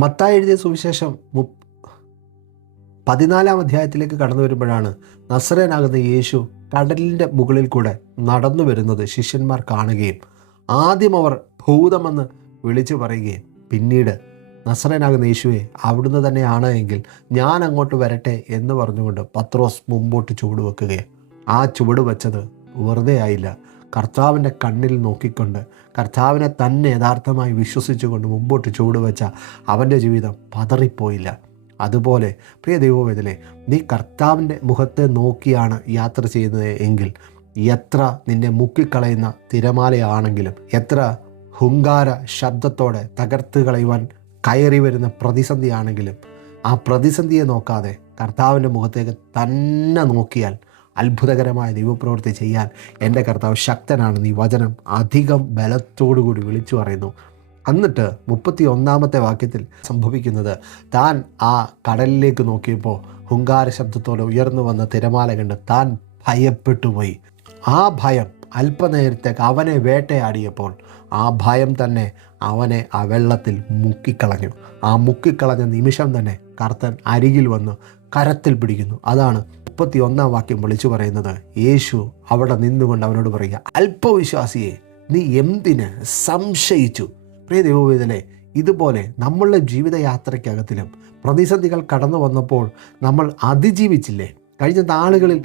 മത്തായി എഴുതിയ സുവിശേഷം 14 അധ്യായത്തിലേക്ക് കടന്നു വരുമ്പോഴാണ് നസറേനാകുന്ന യേശു കടലിൻ്റെ മുകളിൽ കൂടെ നടന്നു വരുന്നത് ശിഷ്യന്മാർ കാണുകയും ആദ്യം അവർ ഭൂതമെന്ന് വിളിച്ചു പറയുകയും പിന്നീട് നസറേനാകുന്ന യേശുവെ അവിടുന്ന് തന്നെയാണ് എങ്കിൽ ഞാൻ അങ്ങോട്ട് വരട്ടെ എന്ന് പറഞ്ഞുകൊണ്ട് പത്രോസ് മുമ്പോട്ട് ചുവട് വെക്കുകയും ആ ചുവട് വെച്ചത് വെറുതെ ആയില്ല. കർത്താവിൻ്റെ കണ്ണിൽ നോക്കിക്കൊണ്ട് കർത്താവിനെ തന്നെ യഥാർത്ഥമായി വിശ്വസിച്ചുകൊണ്ട് മുമ്പോട്ട് ചുവട് വെച്ച അവൻ്റെ ജീവിതം പതറിപ്പോയില്ല. അതുപോലെ പ്രിയ ദൈവവേദനേ, നീ കർത്താവിൻ്റെ മുഖത്തെ നോക്കിയാണ് യാത്ര ചെയ്യുന്നത് എങ്കിൽ എത്ര നിന്നെ മുക്കിക്കളയുന്ന തിരമാലയാണെങ്കിലും എത്ര ഹുങ്കാര ശബ്ദത്തോടെ തകർത്ത് കളയുവാൻ കയറി വരുന്ന പ്രതിസന്ധിയാണെങ്കിലും ആ പ്രതിസന്ധിയെ നോക്കാതെ കർത്താവിൻ്റെ മുഖത്തേക്ക് തന്നെ നോക്കിയാൽ അത്ഭുതകരമായ ദൈവപ്രവൃത്തി ചെയ്യാൻ എൻ്റെ കർത്താവ് ശക്തനാണെന്ന് ഈ വചനം അധികം ബലത്തോടുകൂടി വിളിച്ചു പറയുന്നു. എന്നിട്ട് 31 വാക്യത്തിൽ സംഭവിക്കുന്നത്, താൻ ആ കടലിലേക്ക് നോക്കിയപ്പോൾ ഹുങ്കാര ശബ്ദത്തോടെ ഉയർന്നു വന്ന തിരമാല കണ്ട് താൻ ഭയപ്പെട്ടുപോയി. ആ ഭയം അല്പനേരത്തേക്ക് അവനെ വേട്ടയാടിയപ്പോൾ ആ ഭയം തന്നെ അവനെ ആ വെള്ളത്തിൽ മുക്കിക്കളഞ്ഞു. ആ മുക്കിക്കളഞ്ഞ നിമിഷം തന്നെ കർത്തൻ അരികിൽ വന്ന് കരത്തിൽ പിടിക്കുന്നു. അതാണ് 31 വാക്യം വിളിച്ചു പറയുന്നത്. യേശു അവിടെ നിന്നുകൊണ്ട് അവനോട് പറയുക, അല്പവിശ്വാസിയെ നീ എന്തിന് സംശയിച്ചു? പ്രിയ ദൈവവേദനേ, ഇതുപോലെ നമ്മളുടെ ജീവിതയാത്രയ്ക്കകത്തിലും പ്രതിസന്ധികൾ കടന്നു വന്നപ്പോൾ നമ്മൾ അതിജീവിച്ചില്ലേ? കഴിഞ്ഞ നാളുകളിൽ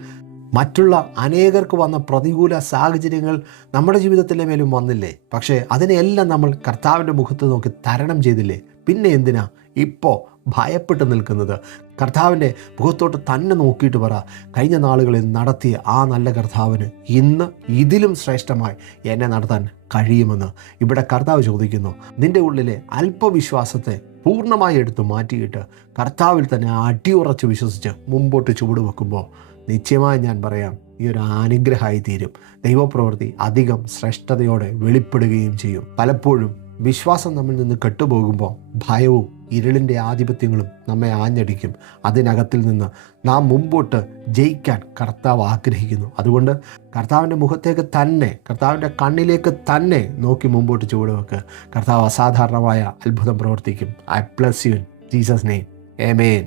മറ്റുള്ള അനേകർക്ക് വന്ന പ്രതികൂല സാഹചര്യങ്ങൾ നമ്മുടെ ജീവിതത്തിലെ മേലും വന്നില്ലേ? പക്ഷേ അതിനെയെല്ലാം നമ്മൾ കർത്താവിൻ്റെ മുഖത്ത് നോക്കി തരണം ചെയ്തില്ലേ? പിന്നെ എന്തിനാ ഇപ്പോൾ ഭയപ്പെട്ട് നിൽക്കുന്നത്? കർത്താവിൻ്റെ മുഖത്തോട്ട് തന്നെ നോക്കിയിട്ട് പറ, കഴിഞ്ഞ നാളുകളിൽ നടത്തിയ ആ നല്ല കർത്താവിന് ഇന്ന് ഇതിലും ശ്രേഷ്ഠമായി എന്നെ നടത്താൻ കഴിയുമെന്ന് ഇവിടെ കർത്താവ് ചോദിക്കുന്നു. നിൻ്റെ ഉള്ളിലെ അല്പവിശ്വാസത്തെ പൂർണ്ണമായി എടുത്ത് മാറ്റിയിട്ട് കർത്താവിൽ തന്നെ അടിയുറച്ച് വിശ്വസിച്ച് മുമ്പോട്ട് ചുവട് വെക്കുമ്പോൾ നിശ്ചയമായി ഞാൻ പറയാം, ഈ ഒരു അനുഗ്രഹമായി തീരും. ദൈവപ്രവൃത്തി അധികം ശ്രേഷ്ഠതയോടെ വെളിപ്പെടുകയും ചെയ്യും. പലപ്പോഴും വിശ്വാസം നമ്മിൽ നിന്ന് കെട്ടുപോകുമ്പോൾ ഭയവും ഇരുളിൻ്റെ ആധിപത്യങ്ങളും നമ്മെ ആഞ്ഞടിക്കും. അതിനകത്തിൽ നിന്ന് നാം മുമ്പോട്ട് ജയിക്കാൻ കർത്താവ് ആഗ്രഹിക്കുന്നു. അതുകൊണ്ട് കർത്താവിൻ്റെ മുഖത്തേക്ക് തന്നെ, കർത്താവിൻ്റെ കണ്ണിലേക്ക് തന്നെ നോക്കി മുമ്പോട്ട് ചുവട് വെക്ക്. കർത്താവ് അസാധാരണമായ അത്ഭുതം പ്രവർത്തിക്കും. I bless you in Jesus name. Amen.